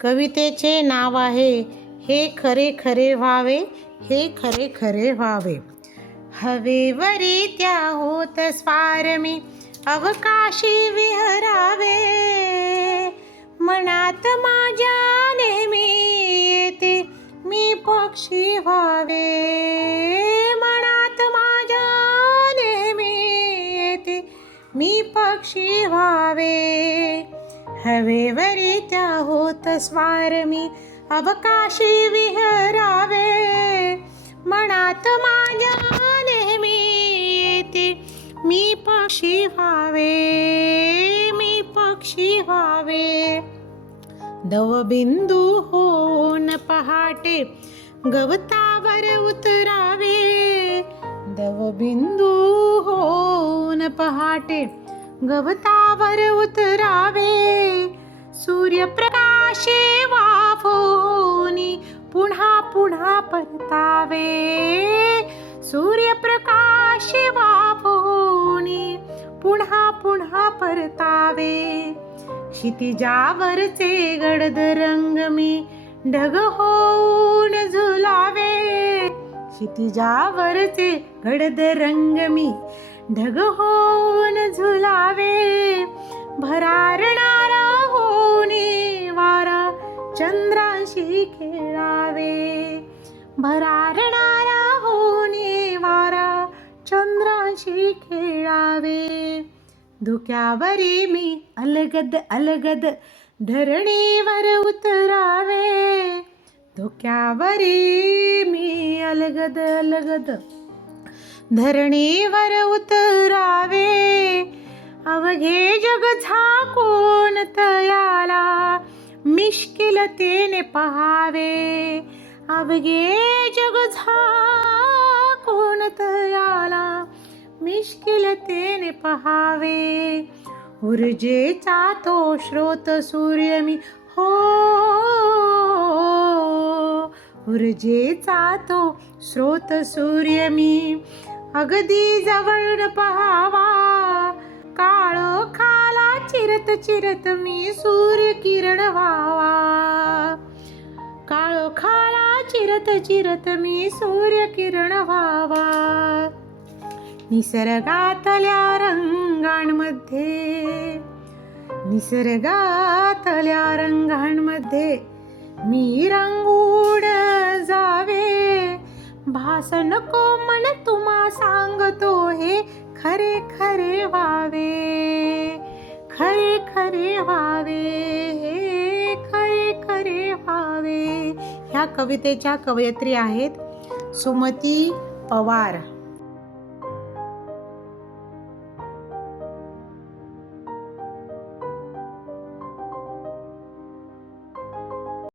कवितेचे नाव आहे हे खरे खरे व्हावे हे खरे खरे व्हावे. हवेवरी त्या होत स्वार मी अवकाशी विहरावे. मनात माझ्या नेहमी येते मी पक्षी व्हावे. मनात माझ्या नेहमी येते मी पक्षी व्हावे. हवेवरी त्या होत स्वार मी अवकाशी विहरावे. मनात माझ्या नेहमी येते. मी पक्षी व्हावे. मी पक्षी व्हावे. दवबिंदू होऊन पहाटे गवतावर उतरावे. दवबिंदू होऊन पहाटे गवतावर उतरावे. सूर्यप्रकाशे वाफोनी पुन्हा पुन्हा परतावे. सूर्यप्रकाशे वाफोनी पुन्हा पुन्हा परतावे. क्षितिजावरचे गडद रंग मी ढग होऊन झुलावे. क्षितिजावरचे गडद रंग मी ढग होऊन झुलावे भरारणारा होणे वारा चंद्राशी खेळावे. भरारणारा होणे वारा चंद्राशी खेळावे. धुक्यावरी मी अलगद अलगद धरणीवर उतरावे. धुक्यावरी मी अलगद अलगद धरणीवर उतरावे. अवघे जग झाकून तयाला मिश्किलतेने पहावे. अवघे जग झाकून तयाला मिश्किलतेने पहावे. ऊर्जेचा तो स्रोत सूर्य मी हो. ऊर्जेचा तो स्रोत सूर्य मी. अगदी जवळ पहावा. काळ खाला चिरत चिरत मी सूर्य किरण व्हावा. काळ खाला चिरत चिरत मी सूर्य किरण व्हावा. निसर्गातल्या रंगांमध्ये निसर्गातल्या रंगांमध्ये मी रंगूड भास नको मन तुम्हा सांगतो हे खरे खरे व्हावे. खरे खरे व्हावे हे खरे खरे व्हावे. ह्या कवितेच्या कवयित्री आहेत सुमती पवार.